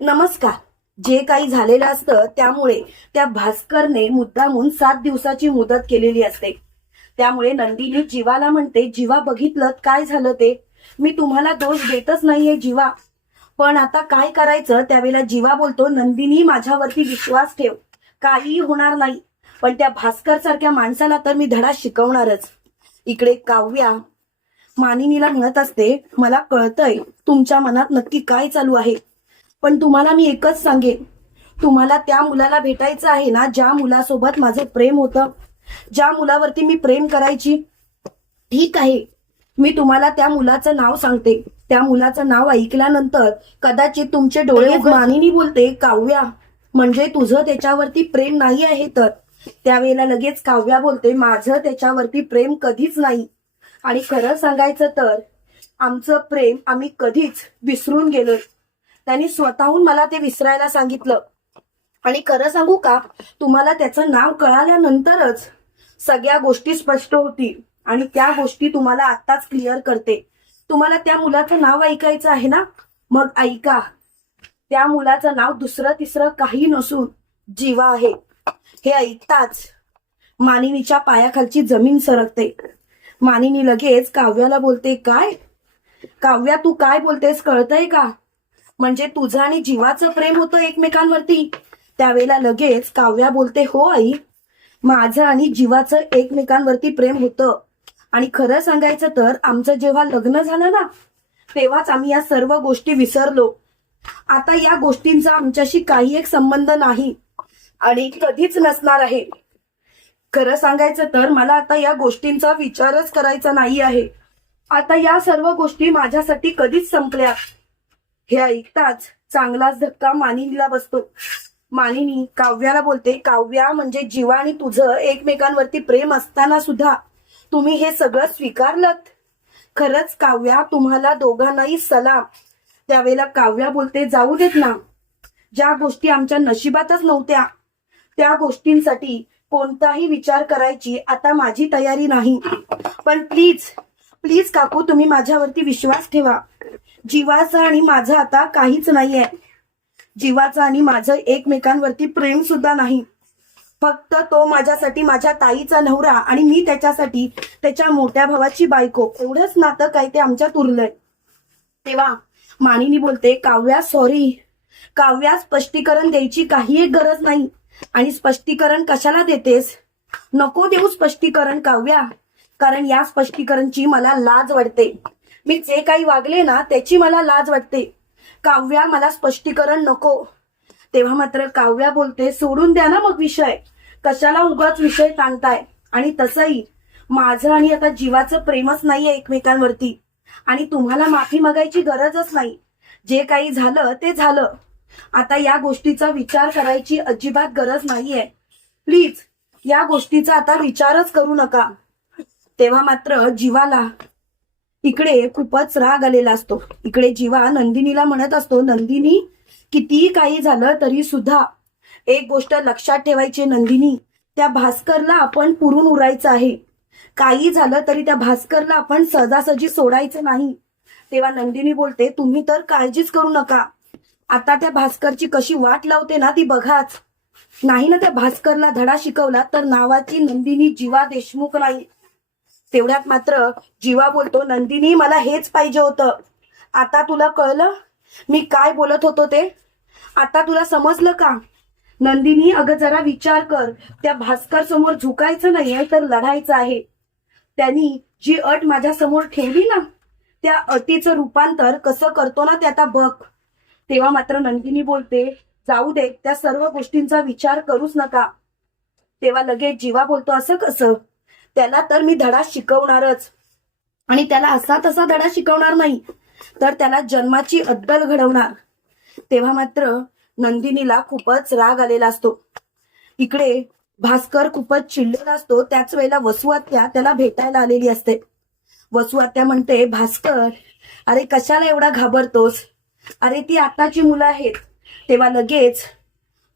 नमस्कार. जे काही झालेलं असतं त्यामुळे त्या भास्करने मुद्दामून सात दिवसाची मुदत केलेली असते. त्यामुळे नंदिनी जीवाला म्हणते जीवा बघितलं काय झालं ते? मी तुम्हाला दोष देतच नाहीये जीवा. पण आता काय करायचं? त्यावेळेला जीवा बोलतो नंदिनी माझ्यावरती विश्वास ठेव. काहीही होणार नाही. पण त्या भास्कर सारख्या माणसाला तर मी धडा शिकवणारच. इकडे काव्या मानिनीला म्हणत असते मला कळतंय तुमच्या मनात नक्की काय चालू आहे? पण तुम्हाला मी एकच सांगेन. तुम्हाला त्या मुलाला भेटायचं आहे ना ज्या मुलासोबत माझं प्रेम होतं ज्या मुलावरती मी प्रेम करायची ठीक आहे. मी तुम्हाला त्या मुलाचं नाव सांगते. त्या मुलाचं नाव ऐकल्यानंतर कदाचित तुमचे डोळे मानिनी बोलते काव्या म्हणजे तुझं त्याच्यावरती प्रेम नाही आहे तर. त्यावेळेला लगेच काव्या बोलते माझं त्याच्यावरती प्रेम कधीच नाही. आणि खरं सांगायचं तर आमचं प्रेम आम्ही कधीच विसरून गेलोय. त्यांनी स्वतःहून मला ते विसरायला सांगितलं. आणि खरं सांगू का? तुम्हाला त्याचं नाव कळाल्यानंतरच सगळ्या गोष्टी स्पष्ट होतील. आणि त्या गोष्टी तुम्हाला आत्ताच क्लिअर करते. तुम्हाला त्या मुलाचं नाव ऐकायचं आहे ना? मग ऐका. त्या मुलाचं नाव दुसरं तिसरं काही नसून जीवा आहे. हे ऐकताच मानिनीच्या पायाखालची जमीन सरकते. मानिनी लगेच काव्याला बोलते काय? काव्या तू काय बोलतेस? कळतंय का? म्हणजे तुझं आणि जीवाचं प्रेम होतं एकमेकांवरती? त्यावेळेला लगेच काव्या बोलते हो आई माझं आणि जीवाचं एकमेकांवरती प्रेम होतं. आणि खरं सांगायचं तर आमचं जेव्हा लग्न झालं ना तेव्हाच आम्ही या सर्व गोष्टी विसरलो. आता या गोष्टींचा आमच्याशी काही एक संबंध नाही आणि कधीच नसणार आहे. खरं सांगायचं तर मला आता या गोष्टींचा विचारच करायचा नाही आहे. आता या सर्व गोष्टी माझ्यासाठी कधीच संपल्या. हे ऐकताच चांगलाच धक्का मानिनीला बसतो. मानिनी काव्याला बोलते काव्या म्हणजे जीवा आणि तुझं एकमेकांवरती प्रेम असताना सुद्धा तुम्ही हे सगळं स्वीकारलत. खरंच काव्या तुम्हाला दोघांनाही सलाम. त्यावेळेला काव्या बोलते जाऊ देत ना. ज्या गोष्टी आमच्या नशिबातच नव्हत्या त्या गोष्टींसाठी कोणताही विचार करायची आता माझी तयारी नाही. पण प्लीज प्लीज काकू तुम्ही माझ्यावरती विश्वास ठेवा. जीवाचं आणि माझं आता काहीच नाहीये. जीवाचं आणि माझं एकमेकांवरती प्रेम सुद्धा नाही. फक्त तो माझ्यासाठी माझ्या ताईचा नवरा आणि मी त्याच्यासाठी त्याच्या मोठ्या भावाची बायको. एवढंच नातं काय ते आमच्यात उरलंय तेव्हा मानिनी बोलते काव्या सॉरी काव्या स्पष्टीकरण द्यायची काही एक गरज नाही. आणि स्पष्टीकरण कशाला देतेस? नको देऊ स्पष्टीकरण काव्या. कारण या स्पष्टीकरणची मला लाज वाटते. मी जे काही वागले ना त्याची मला लाज वाटते. काव्या मला स्पष्टीकरण नको. तेव्हा मात्र काव्या बोलते सोडून द्या ना मग विषय. कशाला उगाच विषय सांगताय? आणि तसंही माझं आणि आता जीवाचं प्रेमच नाहीये एकमेकांवरती. आणि तुम्हाला माफी मागायची गरजच नाही. जे काही झालं ते झालं. आता या गोष्टीचा विचार करायची अजिबात गरज नाहीये. प्लीज या गोष्टीचा आता विचारच करू नका. तेव्हा मात्र जीवाला इकडे खूपच राग आलेला असतो. इकडे जीवा नंदिनीला म्हणत असतो नंदिनी कितीही काही झालं तरी सुद्धा एक गोष्ट लक्षात ठेवायची नंदिनी. त्या भास्करला आपण पुरून उरायचं आहे. काही झालं तरी त्या भास्करला आपण सहजासहजी सोडायचं नाही. तेव्हा नंदिनी बोलते तुम्ही तर काळजीच करू नका. आता त्या भास्करची कशी वाट लावते ना ती बघाच. नाही ना त्या भास्करला धडा शिकवला तर नावाची नंदिनी जीवा देशमुख नाही. तेवढ्यात मात्र जीवा बोलतो नंदिनी मला हेच पाहिजे होतं. आता तुला कळलं? मी काय बोलत होतो ते? आता तुला समजलं का? नंदिनी अगं जरा विचार कर. त्या भास्कर समोर झुकायचं नाहीये तर लढायचं आहे. त्यांनी जी अट माझ्यासमोर ठेवली ना त्या अटीचं रूपांतर कसं करतो ना ते आता बघ. तेव्हा मात्र नंदिनी बोलते जाऊ दे त्या सर्व गोष्टींचा विचार करूच नका. तेव्हा लगेच जीवा बोलतो असं कसं? त्याला तर मी धडा शिकवणारच. आणि त्याला असा तसा धडा शिकवणार नाही तर त्याला जन्माची अद्दल घडवणार. तेव्हा मात्र नंदिनीला खूपच राग आलेला असतो. इकडे भास्कर खूपच चिडलेला असतो. त्याच वेळेला वसुआत्या त्याला भेटायला आलेली असते. वसुआत्या म्हणते भास्कर अरे कशाला एवढा घाबरतोस? अरे ती आताची मुलं आहेत. तेव्हा लगेच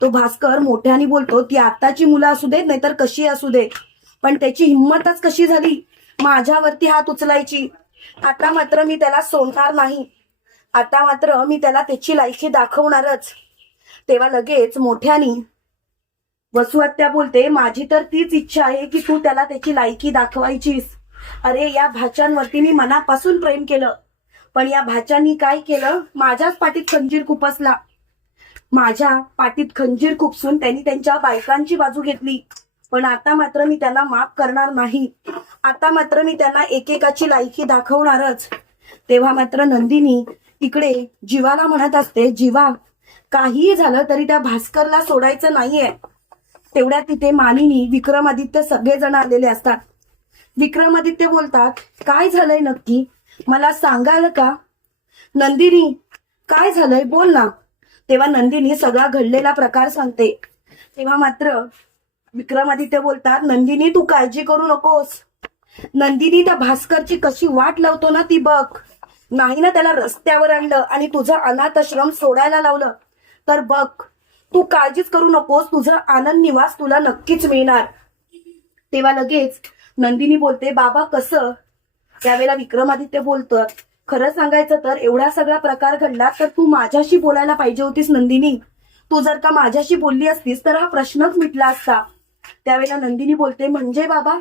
तो भास्कर मोठ्याने बोलतो ती आताची मुलं असू देत नाहीतर कशी असू देत? पण त्याची हिंमतच कशी झाली? माझ्यावरती हात उचलायची. आता मात्र मी त्याला सोडणार नाही. आता मात्र मी त्याला त्याची लायकी दाखवणारच. तेव्हा लगेच मोठ्यानी वसुहत्या बोलते माझी तर तीच इच्छा आहे की तू त्याला त्याची लायकी दाखवायचीस. अरे या भाच्यांवरती मी मनापासून प्रेम केलं. पण या भाच्यांनी काय केलं? माझ्याच पाठीत खंजीर खुपसला माझ्या पाठीत खंजीर खुपसून त्यांनी त्यांच्या बायकांची बाजू घेतली. पण आता मात्र मी त्याला माफ करणार नाही. आता मात्र मी त्यांना एकेकाची लायकी दाखवणारच. तेव्हा मात्र नंदिनी इकडे जीवाला म्हणत असते जीवा काहीही झालं तरी त्या भास्करला सोडायचं नाहीये. तेवढ्यात तिथे मानिनी विक्रमादित्य सगळेजण आलेले असतात. विक्रमादित्य बोलतात काय झालंय नक्की? मला सांगाल का? नंदिनी काय झालंय? बोल ना. तेव्हा नंदिनी सगळा घडलेला प्रकार सांगते. तेव्हा मात्र विक्रमादित्य बोलतात नंदिनी तू काळजी करू नकोस. नंदिनी त्या भास्करची कशी वाट लावतो ना ती बघ. नाही ना त्याला रस्त्यावर आणलं आणि तुझं अनाथ आश्रम सोडायला लावलं. तर बघ तू काळजीच करू नकोस तुझा आनंद निवास तुला नक्कीच मिळणार. तेव्हा लगेच नंदिनी बोलते बाबा कसं? त्यावेळेला विक्रमादित्य बोलतं खरं सांगायचं तर एवढा सगळा प्रकार घडला तर तू माझ्याशी बोलायला पाहिजे होतीस नंदिनी. तू जर का माझ्याशी बोलली असतीस तर हा प्रश्नच मिटला असता. त्यावेळेला नंदिनी बोलते म्हणजे बाबा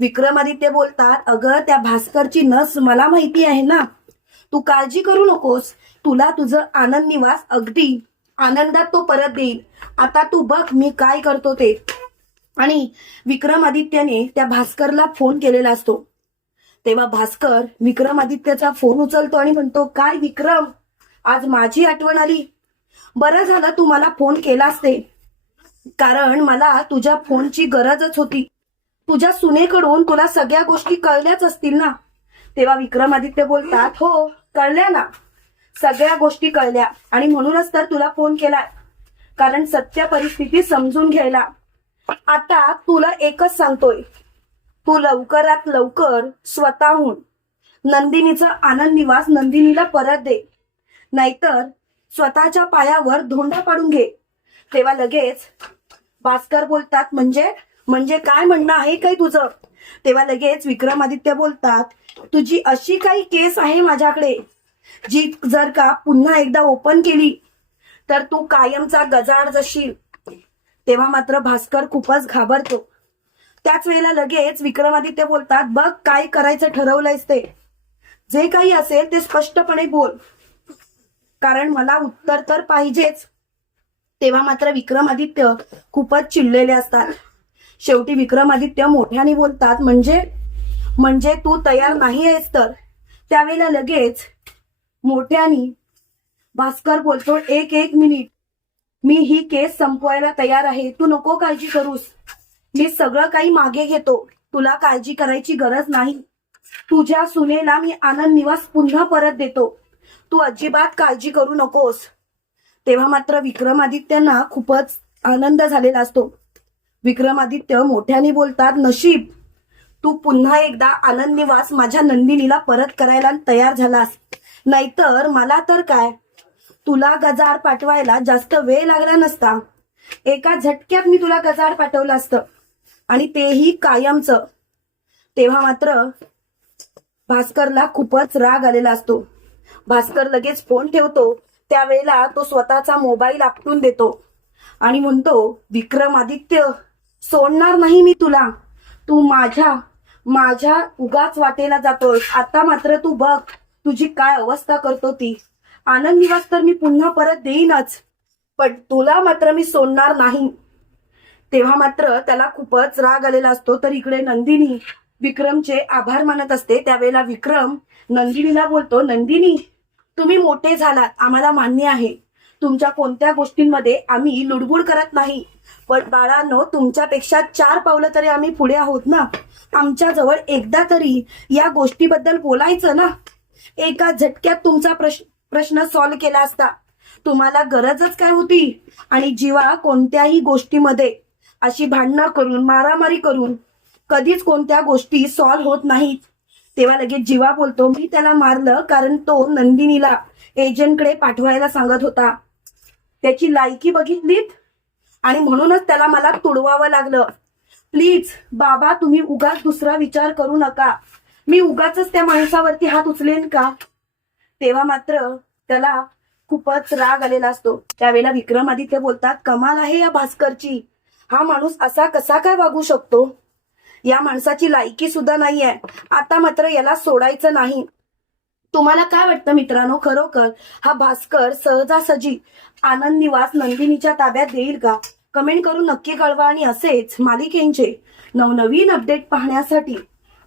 विक्रमादित्य बोलतात अगं त्या भास्करची नस मला माहिती आहे ना. तू काळजी करू नकोस. तुला तुझं आनंद निवास अगदी आनंदात तो परत देईल. आता तू बघ मी काय करतो ते. आणि विक्रमादित्याने त्या भास्करला फोन केलेला असतो. तेव्हा भास्कर विक्रमादित्याचा फोन उचलतो आणि म्हणतो काय विक्रम आज माझी आठवण आली. बरं झालं तू मला फोन केला असते कारण मला तुझ्या फोनची गरजच होती. तुझ्या सुनेकडून तुला सगळ्या गोष्टी कळल्याच असतील ना? तेव्हा विक्रमादित्य बोलतात हो कळल्या ना. सगळ्या गोष्टी कळल्या आणि म्हणूनच तर तुला फोन केलाय. कारण सत्य परिस्थिती समजून घ्यायला. आता तुला एकच सांगतोय. तू लवकरात लवकर स्वतःहून नंदिनीचा आनंद निवास नंदिनीला परत दे. नाहीतर स्वतःच्या पायावर धोंडा पाडून घे. तेव्हा लगेच भास्कर बोलतात म्हणजे? म्हणजे काय म्हणणं आहे काय तुझं? तेव्हा लगेच विक्रमादित्य बोलतात तुझी अशी काही केस आहे माझ्याकडे जी जर का पुन्हा एकदा ओपन केली तर तू कायमचा गजाड जशील. तेव्हा मात्र भास्कर खूपच घाबरतो. त्याच वेळेला लगेच विक्रमादित्य बोलतात बघ काय करायचं ठरवलंयस ते. जे काही असेल ते स्पष्टपणे बोल. कारण मला उत्तर तर पाहिजेच. तेव्हा मात्र विक्रमादित्य खूपच चिडलेले असतात. शेवटी विक्रमादित्य मोठ्याने बोलतात म्हणजे म्हणजे तू तयार नाही आहेस तर? त्यावेळेला लगेच मोठ्याने भास्कर बोलतो एक एक मिनिट. मी ही केस संपवायला तयार आहे. तू नको काळजी करूस. मी सगळं काही मागे घेतो. तुला काळजी करायची गरज नाही. तुझ्या सुनेला मी आनंद निवास पुन्हा परत देतो. तू अजिबात काळजी करू नकोस. तेव्हा मात्र विक्रमादित्यांना खूपच आनंद झालेला असतो. विक्रमादित्य मोठ्याने बोलतात नशीब तू पुन्हा एकदा आनंद निवास माझ्या नंदिनीला परत करायला तयार झालास. नाहीतर मला तर काय? तुला गजाड पाठवायला जास्त वेळ लागला नसता. एका झटक्यात मी तुला गजाड पाठवलं असतं. आणि तेही कायमचं. तेव्हा मात्र भास्करला खूपच राग आलेला असतो. भास्कर लगेच फोन ठेवतो. त्यावेळेला तो स्वतःचा मोबाईल आपटून देतो. आणि म्हणतो विक्रमादित्य सोडणार नाही मी तुला. तू माझ्या माझ्या उगाच वाटेला जातोस. आता मात्र तू बघ तुझी काय अवस्था करतो ती आनंद निवास तर मी पुन्हा परत देईनच. पण तुला मात्र मी सोडणार नाही. तेव्हा मात्र त्याला खूपच राग आलेला असतो. तर इकडे नंदिनी विक्रमचे आभार मानत असते. त्यावेळेला विक्रम नंदिनीला बोलतो नंदिनी तुम्ही मोठे झालात आम्हाला मान्य आहे. तुमच्या कोणत्या गोष्टींमध्ये आम्ही लुडबुड करत नाही. पण बाळांनो तुमच्यापेक्षा चार पावलं तरी आम्ही पुढे आहोत ना? आमच्या जवळ एकदा तरी या गोष्टीबद्दल बोलायचं ना? एका झटक्यात तुमचा प्रश्न प्रश्न सॉल्व्ह केला असता. तुम्हाला गरजच काय होती? आणि जीवा कोणत्याही गोष्टीमध्ये अशी भांडणं करून मारामारी करून कधीच कोणत्या गोष्टी सॉल्व्ह होत नाहीत. तेव्हा लगेच जीवा बोलतो. मी त्याला मारलं कारण तो नंदिनीला एजंटकडे पाठवायला सांगत होता. त्याची लायकी बघितलीत आणि म्हणूनच त्याला मला तुडवावं लागलं. प्लीज बाबा तुम्ही उगाच दुसरा विचार करू नका. मी उगाच त्या माणसावरती हात उचलेन का? तेव्हा मात्र त्याला खूपच राग आलेला असतो. त्यावेळेला विक्रमादित्य बोलतात कमाल आहे या भास्करची. हा माणूस असा कसा काय वागू शकतो? या माणसाची लायकी सुद्धा नाहीये. आता मात्र याला सोडायचं नाही. तुम्हाला काय वाटतं मित्रांनो? खरोखर हा भास्कर सहजासहजी आनंद निवास नंदिनीच्या ताब्यात देईल का? कमेंट करून नक्की कळवा आणि असेच मालिकेंचे नवनवीन अपडेट पाहण्यासाठी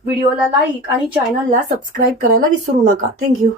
व्हिडिओला लाईक आणि चॅनलला सबस्क्राईब करायला विसरू नका. थँक्यू